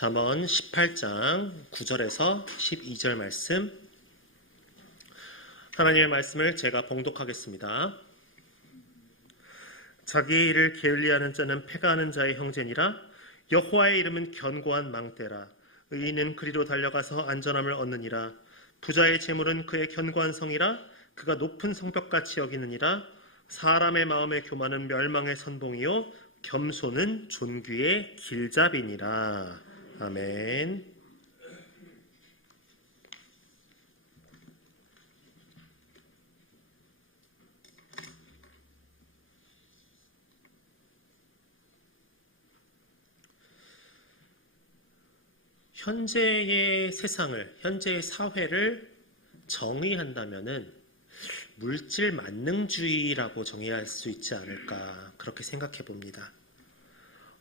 잠언 18장 9절에서 12절 말씀, 하나님의 말씀을 제가 봉독하겠습니다. 자기의 일을 게을리하는 자는 패가하는 자의 형제니라. 여호와의 이름은 견고한 망대라. 의인은 그리로 달려가서 안전함을 얻느니라. 부자의 재물은 그의 견고한 성이라. 그가 높은 성벽같이 여기느니라. 사람의 마음의 교만은 멸망의 선봉이요 겸손은 존귀의 길잡이니라. 아멘. 현재의 세상을, 현재의 사회를 정의한다면은 물질 만능주의라고 정의할 수 있지 않을까, 그렇게 생각해 봅니다.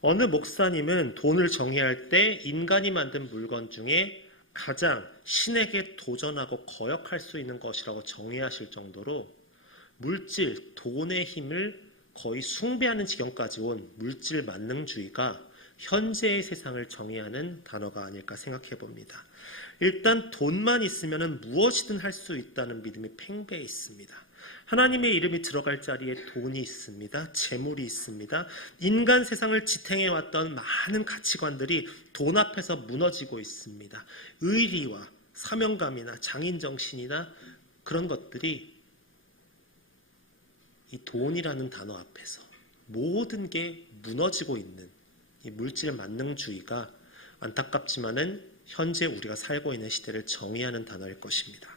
어느 목사님은 돈을 정의할 때 인간이 만든 물건 중에 가장 신에게 도전하고 거역할 수 있는 것이라고 정의하실 정도로 물질, 돈의 힘을 거의 숭배하는 지경까지 온 물질 만능주의가 현재의 세상을 정의하는 단어가 아닐까 생각해 봅니다. 일단 돈만 있으면 무엇이든 할 수 있다는 믿음이 팽배해 있습니다. 하나님의 이름이 들어갈 자리에 돈이 있습니다. 재물이 있습니다. 인간 세상을 지탱해왔던 많은 가치관들이 돈 앞에서 무너지고 있습니다. 의리와 사명감이나 장인정신이나 그런 것들이 이 돈이라는 단어 앞에서 모든 게 무너지고 있는 이 물질 만능주의가 안타깝지만은 현재 우리가 살고 있는 시대를 정의하는 단어일 것입니다.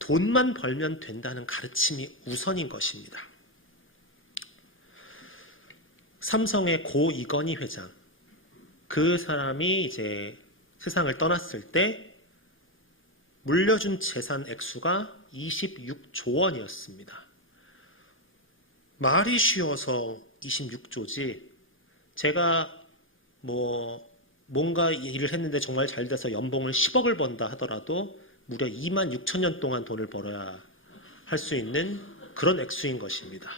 돈만 벌면 된다는 가르침이 우선인 것입니다. 삼성의 고 이건희 회장, 그 사람이 이제 세상을 떠났을 때 물려준 재산 액수가 26조 원이었습니다. 말이 쉬워서 26조지, 제가 뭔가 일을 했는데 정말 잘 돼서 연봉을 10억을 번다 하더라도 무려 2만 6천 년 동안 돈을 벌어야 할 수 있는 그런 액수인 것입니다.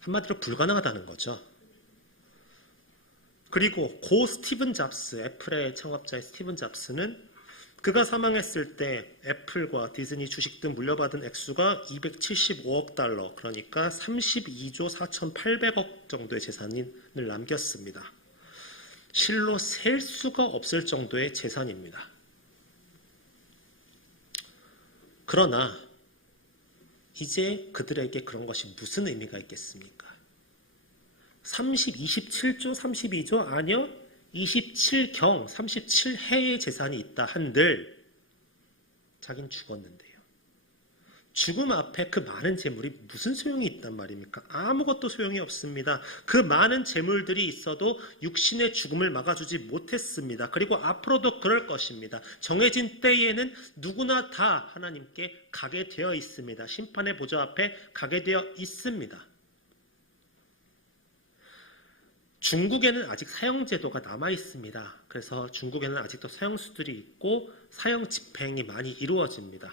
한마디로 불가능하다는 거죠. 그리고 고 스티븐 잡스, 애플의 창업자의 스티븐 잡스는 그가 사망했을 때 애플과 디즈니 주식 등 물려받은 액수가 275억 달러, 그러니까 32조 4,800억 정도의 재산을 남겼습니다. 실로 셀 수가 없을 정도의 재산입니다. 그러나 이제 그들에게 그런 것이 무슨 의미가 있겠습니까? 27조, 32조, 아니요, 27경, 37해의 재산이 있다 한들 자긴 죽었는데요. 죽음 앞에 그 많은 재물이 무슨 소용이 있단 말입니까? 아무것도 소용이 없습니다. 그 많은 재물들이 있어도 육신의 죽음을 막아주지 못했습니다. 그리고 앞으로도 그럴 것입니다. 정해진 때에는 누구나 다 하나님께 가게 되어 있습니다. 심판의 보좌 앞에 가게 되어 있습니다. 중국에는 아직 사형제도가 남아있습니다. 그래서 중국에는 아직도 사형수들이 있고 사형 집행이 많이 이루어집니다.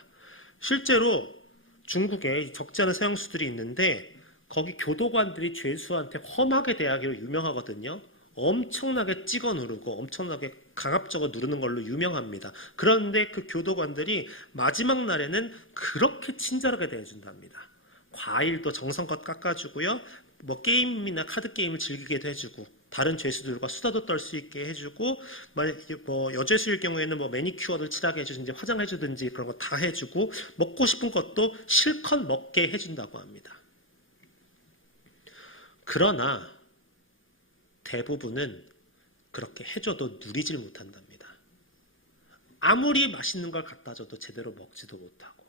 실제로 중국에 적지 않은 사형수들이 있는데 거기 교도관들이 죄수한테 험하게 대하기로 유명하거든요. 엄청나게 찍어 누르고 엄청나게 강압적으로 누르는 걸로 유명합니다. 그런데 그 교도관들이 마지막 날에는 그렇게 친절하게 대해준답니다. 과일도 정성껏 깎아주고요. 게임이나 카드 게임을 즐기게도 해주고, 다른 죄수들과 수다도 떨 수 있게 해주고, 여죄수일 경우에는 매니큐어를 칠하게 해주든지 화장해주든지 그런 거 다 해주고, 먹고 싶은 것도 실컷 먹게 해준다고 합니다. 그러나 대부분은 그렇게 해줘도 누리질 못한답니다. 아무리 맛있는 걸 갖다 줘도 제대로 먹지도 못하고,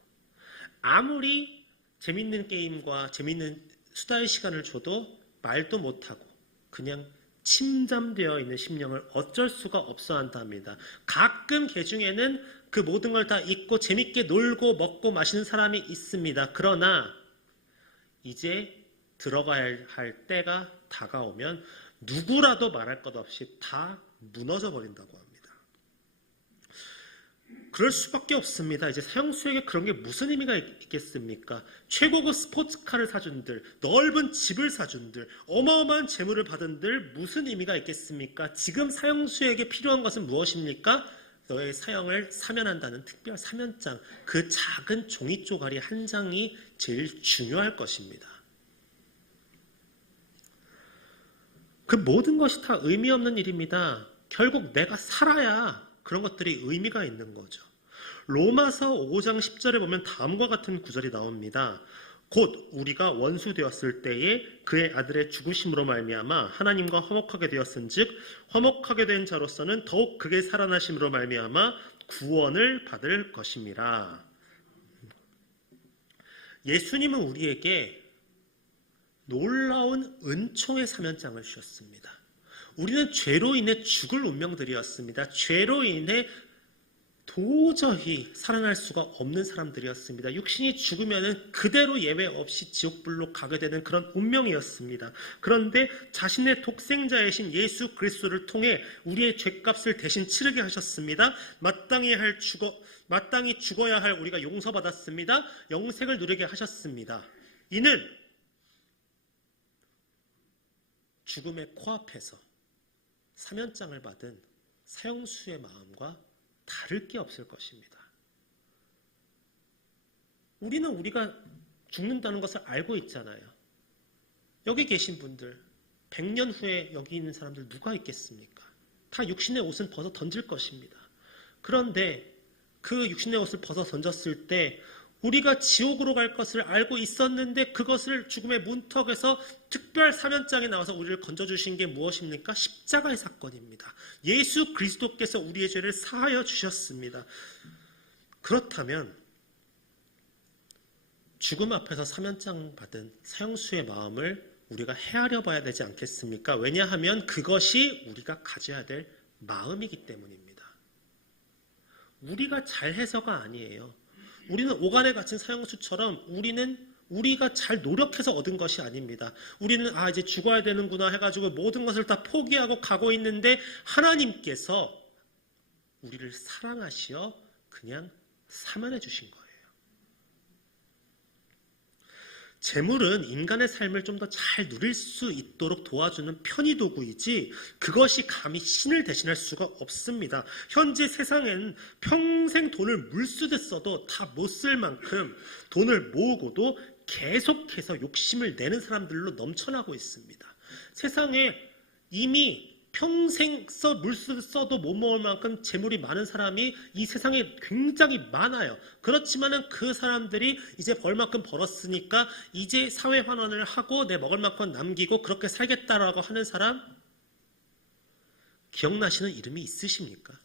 아무리 재밌는 게임과 재밌는 수다의 시간을 줘도 말도 못하고 그냥 침잠되어 있는 심령을 어쩔 수가 없어 한답니다. 가끔 개 중에는 그 모든 걸 다 잊고 재밌게 놀고 먹고 마시는 사람이 있습니다. 그러나 이제 들어가야 할 때가 다가오면 누구라도 말할 것 없이 다 무너져 버린다고 합니다. 그럴 수밖에 없습니다. 이제 사형수에게 그런 게 무슨 의미가 있겠습니까? 최고급 스포츠카를 사준들, 넓은 집을 사준들, 어마어마한 재물을 받은들 무슨 의미가 있겠습니까? 지금 사형수에게 필요한 것은 무엇입니까? 너의 사형을 사면한다는 특별 사면장, 그 작은 종이 쪼가리 한 장이 제일 중요할 것입니다. 그 모든 것이 다 의미 없는 일입니다. 결국 내가 살아야 그런 것들이 의미가 있는 거죠. 로마서 5장 10절에 보면 다음과 같은 구절이 나옵니다. 곧 우리가 원수 되었을 때에 그의 아들의 죽으심으로 말미암아 하나님과 화목하게 되었은즉 화목하게 된 자로서는 더욱 그의 살아나심으로 말미암아 구원을 받을 것임이라. 예수님은 우리에게 놀라운 은총의 사면장을 주셨습니다. 우리는 죄로 인해 죽을 운명들이었습니다. 죄로 인해 도저히 살아날 수가 없는 사람들이었습니다. 육신이 죽으면 그대로 예외 없이 지옥불로 가게 되는 그런 운명이었습니다. 그런데 자신의 독생자이신 예수 그리스도를 통해 우리의 죄값을 대신 치르게 하셨습니다. 마땅히 죽어야 할 우리가 용서받았습니다. 영생을 누리게 하셨습니다. 이는 죽음의 코앞에서 사면장을 받은 사형수의 마음과 다를 게 없을 것입니다. 우리는 우리가 죽는다는 것을 알고 있잖아요. 여기 계신 분들, 100년 후에 여기 있는 사람들 누가 있겠습니까? 다 육신의 옷은 벗어 던질 것입니다. 그런데 그 육신의 옷을 벗어 던졌을 때 우리가 지옥으로 갈 것을 알고 있었는데 그것을 죽음의 문턱에서 특별 사면장에 나와서 우리를 건져주신 게 무엇입니까? 십자가의 사건입니다. 예수 그리스도께서 우리의 죄를 사하여 주셨습니다. 그렇다면 죽음 앞에서 사면장 받은 사형수의 마음을 우리가 헤아려 봐야 되지 않겠습니까? 왜냐하면 그것이 우리가 가져야 될 마음이기 때문입니다. 우리가 잘해서가 아니에요. 우리는 오간에 갇힌 사형수처럼 우리가 잘 노력해서 얻은 것이 아닙니다. 우리는 이제 죽어야 되는구나 해가지고 모든 것을 다 포기하고 가고 있는데 하나님께서 우리를 사랑하시어 그냥 사면해 주신 거예요. 재물은 인간의 삶을 좀 더 잘 누릴 수 있도록 도와주는 편의도구이지 그것이 감히 신을 대신할 수가 없습니다. 현재 세상엔 평생 돈을 물쓰듯 써도 다 못 쓸 만큼 돈을 모으고도 계속해서 욕심을 내는 사람들로 넘쳐나고 있습니다. 세상에 이미 평생 물쓰듯 써도 못 모을 만큼 재물이 많은 사람이 이 세상에 굉장히 많아요. 그렇지만은 그 사람들이 이제 벌 만큼 벌었으니까 이제 사회 환원을 하고 내 먹을 만큼 남기고 그렇게 살겠다라고 하는 사람 기억나시는 이름이 있으십니까?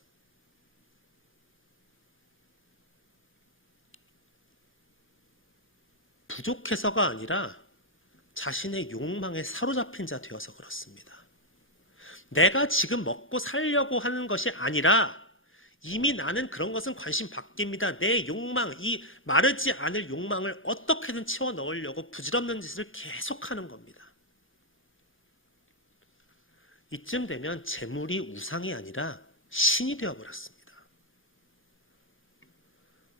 부족해서가 아니라 자신의 욕망에 사로잡힌 자 되어서 그렇습니다. 내가 지금 먹고 살려고 하는 것이 아니라 이미 나는 그런 것은 관심 밖입니다. 내 욕망, 이 마르지 않을 욕망을 어떻게든 채워 넣으려고 부질없는 짓을 계속하는 겁니다. 이쯤 되면 재물이 우상이 아니라 신이 되어버렸습니다.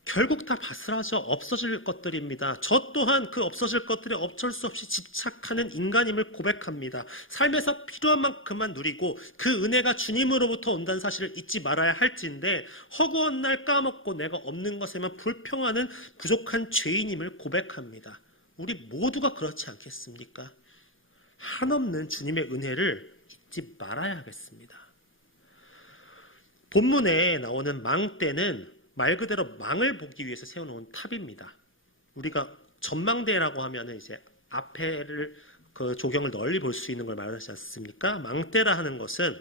결국 다 바스라져 없어질 것들입니다. 저 또한 그 없어질 것들에 어쩔 수 없이 집착하는 인간임을 고백합니다. 삶에서 필요한 만큼만 누리고 그 은혜가 주님으로부터 온다는 사실을 잊지 말아야 할지인데 허구한 날 까먹고 내가 없는 것에만 불평하는 부족한 죄인임을 고백합니다. 우리 모두가 그렇지 않겠습니까? 한없는 주님의 은혜를 잊지 말아야 하겠습니다. 본문에 나오는 망대는 말 그대로 망을 보기 위해서 세워놓은 탑입니다. 우리가 전망대라고 하면 이제 앞에를 그 조경을 널리 볼 수 있는 걸 말하지 않습니까? 망대라 하는 것은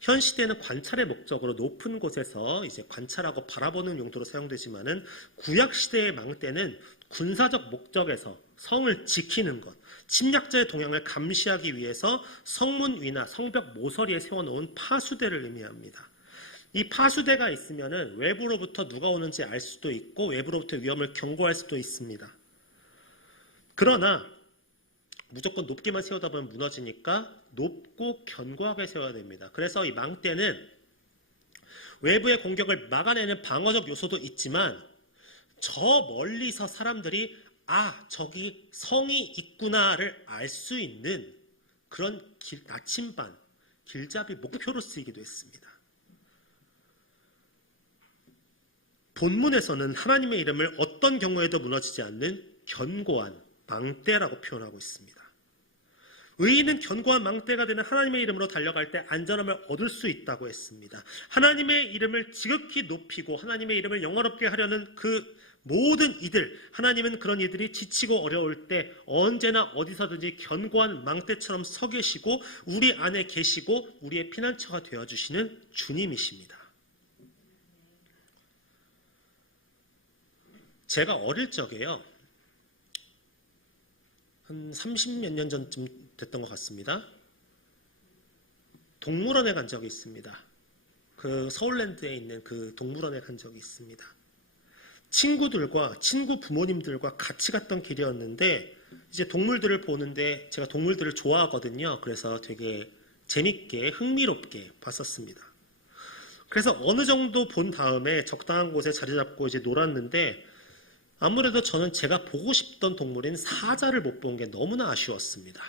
현 시대는 관찰의 목적으로 높은 곳에서 이제 관찰하고 바라보는 용도로 사용되지만은 구약 시대의 망대는 군사적 목적에서 성을 지키는 것, 침략자의 동향을 감시하기 위해서 성문 위나 성벽 모서리에 세워놓은 파수대를 의미합니다. 이 파수대가 있으면은 외부로부터 누가 오는지 알 수도 있고 외부로부터 위험을 경고할 수도 있습니다. 그러나 무조건 높게만 세우다 보면 무너지니까 높고 견고하게 세워야 됩니다. 그래서 이 망대는 외부의 공격을 막아내는 방어적 요소도 있지만 저 멀리서 사람들이 저기 성이 있구나를 알 수 있는 그런 나침반, 길잡이 목표로 쓰이기도 했습니다. 본문에서는 하나님의 이름을 어떤 경우에도 무너지지 않는 견고한 망대라고 표현하고 있습니다. 의인은 견고한 망대가 되는 하나님의 이름으로 달려갈 때 안전함을 얻을 수 있다고 했습니다. 하나님의 이름을 지극히 높이고 하나님의 이름을 영화롭게 하려는 그 모든 이들, 하나님은 그런 이들이 지치고 어려울 때 언제나 어디서든지 견고한 망대처럼 서 계시고 우리 안에 계시고 우리의 피난처가 되어주시는 주님이십니다. 제가 어릴 적에요, 한 30몇 년 전쯤 됐던 것 같습니다. 동물원에 간 적이 있습니다. 그 서울랜드에 있는 그 동물원에 간 적이 있습니다. 친구들과 친구 부모님들과 같이 갔던 길이었는데 이제 동물들을 보는데 제가 동물들을 좋아하거든요. 그래서 되게 재밌게 흥미롭게 봤었습니다. 그래서 어느 정도 본 다음에 적당한 곳에 자리 잡고 이제 놀았는데 아무래도 저는 제가 보고 싶던 동물인 사자를 못 본 게 너무나 아쉬웠습니다.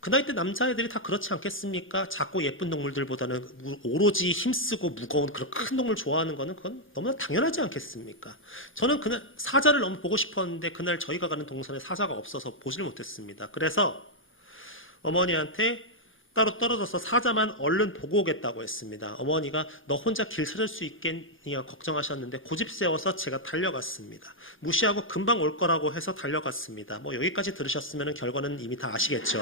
그 나이 때 남자애들이 다 그렇지 않겠습니까? 작고 예쁜 동물들보다는 오로지 힘쓰고 무거운 그런 큰 동물 좋아하는 거는 그건 너무나 당연하지 않겠습니까? 저는 그날 사자를 너무 보고 싶었는데 그날 저희가 가는 동선에 사자가 없어서 보지를 못했습니다. 그래서 어머니한테 따로 떨어져서 사자만 얼른 보고 오겠다고 했습니다. 어머니가 너 혼자 길 찾을 수 있겠냐 걱정하셨는데 고집 세워서 제가 달려갔습니다. 무시하고 금방 올 거라고 해서 달려갔습니다. 여기까지 들으셨으면 결과는 이미 다 아시겠죠.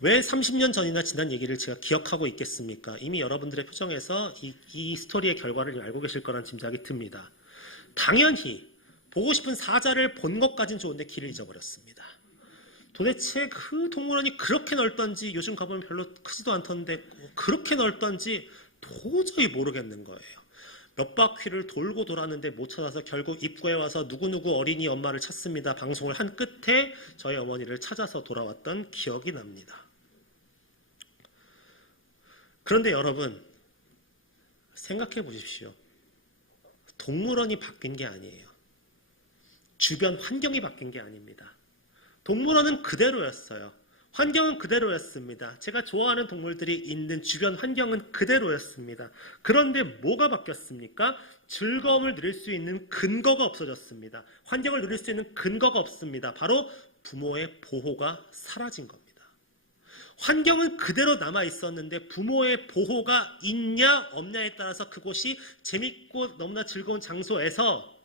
왜 30년 전이나 지난 얘기를 제가 기억하고 있겠습니까? 이미 여러분들의 표정에서 이 스토리의 결과를 알고 계실 거란 짐작이 듭니다. 당연히 보고 싶은 사자를 본 것까진 좋은데 길을 잊어버렸습니다. 도대체 그 동물원이 그렇게 넓던지 요즘 가보면 별로 크지도 않던데 그렇게 넓던지 도저히 모르겠는 거예요. 몇 바퀴를 돌고 돌았는데 못 찾아서 결국 입구에 와서 누구누구 어린이 엄마를 찾습니다. 방송을 한 끝에 저희 어머니를 찾아서 돌아왔던 기억이 납니다. 그런데 여러분 생각해 보십시오. 동물원이 바뀐 게 아니에요. 주변 환경이 바뀐 게 아닙니다. 동물원은 그대로였어요. 환경은 그대로였습니다. 제가 좋아하는 동물들이 있는 주변 환경은 그대로였습니다. 그런데 뭐가 바뀌었습니까? 즐거움을 누릴 수 있는 근거가 없어졌습니다. 환경을 누릴 수 있는 근거가 없습니다. 바로 부모의 보호가 사라진 겁니다. 환경은 그대로 남아 있었는데 부모의 보호가 있냐 없냐에 따라서 그곳이 재밌고 너무나 즐거운 장소에서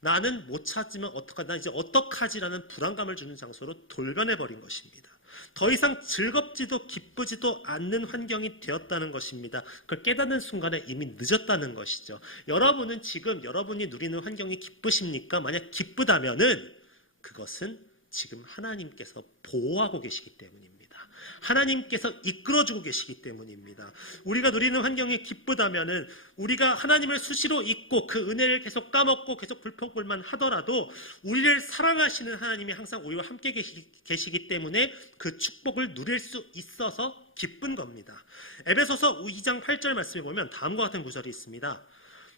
나는 못 찾으면 어떡하지? 이제 어떡하지라는 불안감을 주는 장소로 돌변해버린 것입니다. 더 이상 즐겁지도 기쁘지도 않는 환경이 되었다는 것입니다. 그걸 깨닫는 순간에 이미 늦었다는 것이죠. 여러분은 지금 여러분이 누리는 환경이 기쁘십니까? 만약 기쁘다면은 그것은 지금 하나님께서 보호하고 계시기 때문입니다. 하나님께서 이끌어주고 계시기 때문입니다. 우리가 누리는 환경이 기쁘다면은 우리가 하나님을 수시로 잊고 그 은혜를 계속 까먹고 계속 불평불만 하더라도 우리를 사랑하시는 하나님이 항상 우리와 함께 계시기 때문에 그 축복을 누릴 수 있어서 기쁜 겁니다. 에베소서 2장 8절 말씀에 보면 다음과 같은 구절이 있습니다.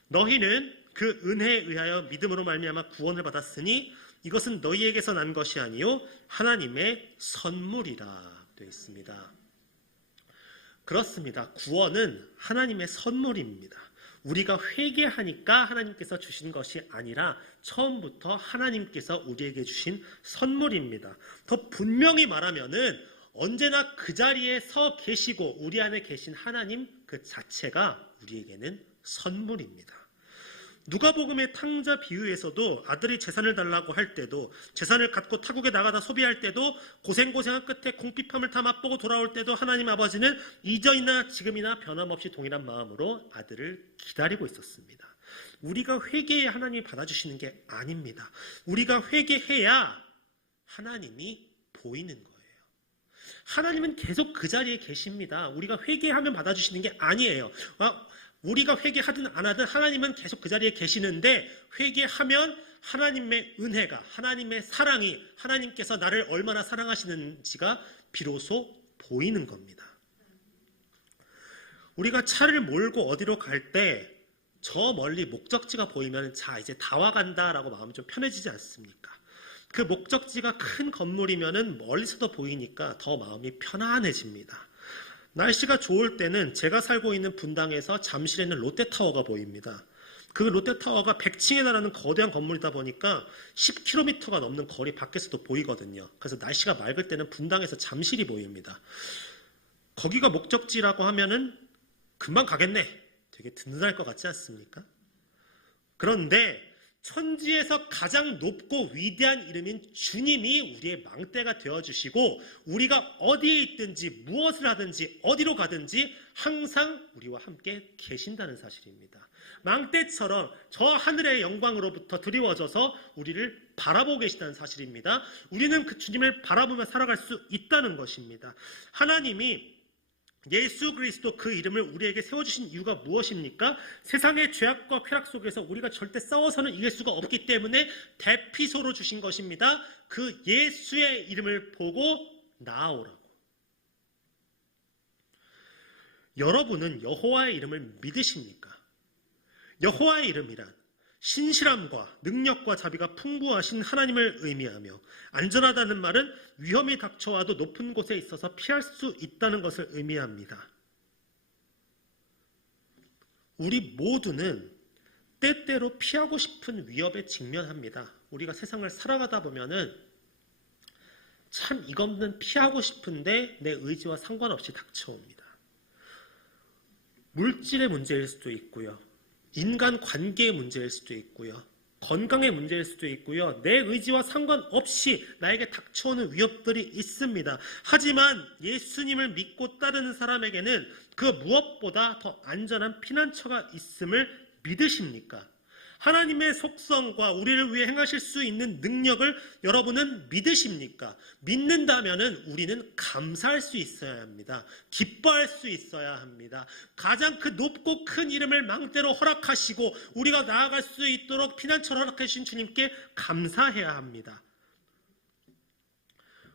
너희는 그 은혜에 의하여 믿음으로 말미암아 구원을 받았으니 이것은 너희에게서 난 것이 아니요 하나님의 선물이라 되어 있습니다. 그렇습니다. 구원은 하나님의 선물입니다. 우리가 회개하니까 하나님께서 주신 것이 아니라 처음부터 하나님께서 우리에게 주신 선물입니다. 더 분명히 말하면은 언제나 그 자리에 서 계시고 우리 안에 계신 하나님 그 자체가 우리에게는 선물입니다. 누가복음의 탕자 비유에서도 아들이 재산을 달라고 할 때도 재산을 갖고 타국에 나가다 소비할 때도 고생고생한 끝에 공핍함을 다 맛보고 돌아올 때도 하나님 아버지는 이전이나 지금이나 변함없이 동일한 마음으로 아들을 기다리고 있었습니다. 우리가 회개해야 하나님이 받아주시는 게 아닙니다. 우리가 회개해야 하나님이 보이는 거예요. 하나님은 계속 그 자리에 계십니다. 우리가 회개하면 받아주시는 게 아니에요. 우리가 회개하든 안 하든 하나님은 계속 그 자리에 계시는데 회개하면 하나님의 은혜가, 하나님의 사랑이, 하나님께서 나를 얼마나 사랑하시는지가 비로소 보이는 겁니다. 우리가 차를 몰고 어디로 갈 때 저 멀리 목적지가 보이면 자 이제 다 와간다라고 마음이 좀 편해지지 않습니까? 그 목적지가 큰 건물이면은 멀리서도 보이니까 더 마음이 편안해집니다. 날씨가 좋을 때는 제가 살고 있는 분당에서 잠실에 있는 롯데타워가 보입니다. 그 롯데타워가 100층에 달하는 거대한 건물이다 보니까 10km가 넘는 거리 밖에서도 보이거든요. 그래서 날씨가 맑을 때는 분당에서 잠실이 보입니다. 거기가 목적지라고 하면은 금방 가겠네. 되게 든든할 것 같지 않습니까? 그런데 천지에서 가장 높고 위대한 이름인 주님이 우리의 망대가 되어주시고 우리가 어디에 있든지 무엇을 하든지 어디로 가든지 항상 우리와 함께 계신다는 사실입니다. 망대처럼 저 하늘의 영광으로부터 드리워져서 우리를 바라보고 계시다는 사실입니다. 우리는 그 주님을 바라보며 살아갈 수 있다는 것입니다. 하나님이 예수 그리스도 그 이름을 우리에게 세워주신 이유가 무엇입니까? 세상의 죄악과 쾌락 속에서 우리가 절대 싸워서는 이길 수가 없기 때문에 대피소로 주신 것입니다. 그 예수의 이름을 보고 나아오라고. 여러분은 여호와의 이름을 믿으십니까? 여호와의 이름이란 신실함과 능력과 자비가 풍부하신 하나님을 의미하며 안전하다는 말은 위험이 닥쳐와도 높은 곳에 있어서 피할 수 있다는 것을 의미합니다. 우리 모두는 때때로 피하고 싶은 위협에 직면합니다. 우리가 세상을 살아가다 보면은 참 이것은 피하고 싶은데 내 의지와 상관없이 닥쳐옵니다. 물질의 문제일 수도 있고요. 인간 관계의 문제일 수도 있고요. 건강의 문제일 수도 있고요. 내 의지와 상관없이 나에게 닥쳐오는 위협들이 있습니다. 하지만 예수님을 믿고 따르는 사람에게는 그 무엇보다 더 안전한 피난처가 있음을 믿으십니까? 하나님의 속성과 우리를 위해 행하실 수 있는 능력을 여러분은 믿으십니까? 믿는다면은 우리는 감사할 수 있어야 합니다. 기뻐할 수 있어야 합니다. 가장 그 높고 큰 이름을 망대로 허락하시고 우리가 나아갈 수 있도록 피난처를 허락해 주신 주님께 감사해야 합니다.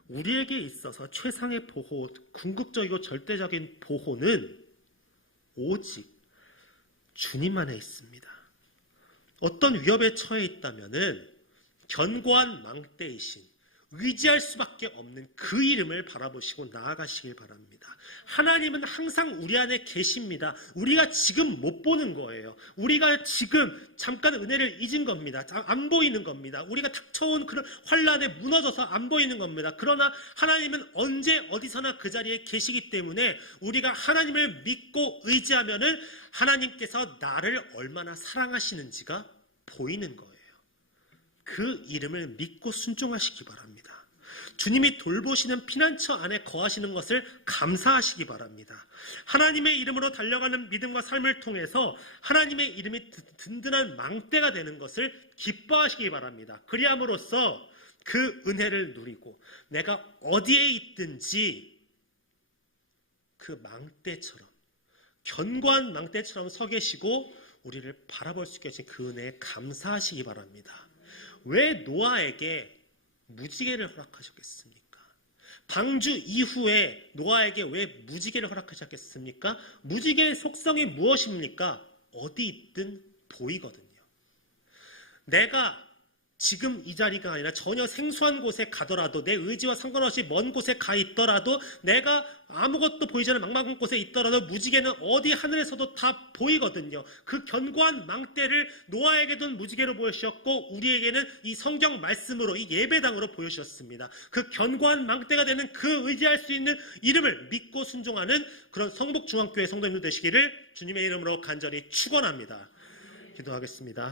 우리에게 있어서 최상의 보호, 궁극적이고 절대적인 보호는 오직 주님 안에 있습니다. 어떤 위협에 처해 있다면은 견고한 망대이신 의지할 수밖에 없는 그 이름을 바라보시고 나아가시길 바랍니다. 하나님은 항상 우리 안에 계십니다. 우리가 지금 못 보는 거예요. 우리가 지금 잠깐 은혜를 잊은 겁니다. 안 보이는 겁니다. 우리가 닥쳐온 그런 환란에 무너져서 안 보이는 겁니다. 그러나 하나님은 언제 어디서나 그 자리에 계시기 때문에 우리가 하나님을 믿고 의지하면은 하나님께서 나를 얼마나 사랑하시는지가 보이는 거예요. 그 이름을 믿고 순종하시기 바랍니다. 주님이 돌보시는 피난처 안에 거하시는 것을 감사하시기 바랍니다. 하나님의 이름으로 달려가는 믿음과 삶을 통해서 하나님의 이름이 든든한 망대가 되는 것을 기뻐하시기 바랍니다. 그리함으로써 그 은혜를 누리고 내가 어디에 있든지 그 망대처럼 견고한 망대처럼 서 계시고 우리를 바라볼 수 있게 하신 그 은혜에 감사하시기 바랍니다. 왜 노아에게 무지개를 허락하셨겠습니까? 방주 이후에 노아에게 왜 무지개를 허락하셨겠습니까? 무지개의 속성이 무엇입니까? 어디 있든 보이거든요. 내가 지금 이 자리가 아니라 전혀 생소한 곳에 가더라도 내 의지와 상관없이 먼 곳에 가 있더라도 내가 아무것도 보이지 않는 막막한 곳에 있더라도 무지개는 어디 하늘에서도 다 보이거든요. 그 견고한 망대를 노아에게도 무지개로 보여주셨고 우리에게는 이 성경 말씀으로 이 예배당으로 보여주셨습니다. 그 견고한 망대가 되는 그 의지할 수 있는 이름을 믿고 순종하는 그런 성북중앙교회 성도님들 되시기를 주님의 이름으로 간절히 축원합니다. 기도하겠습니다.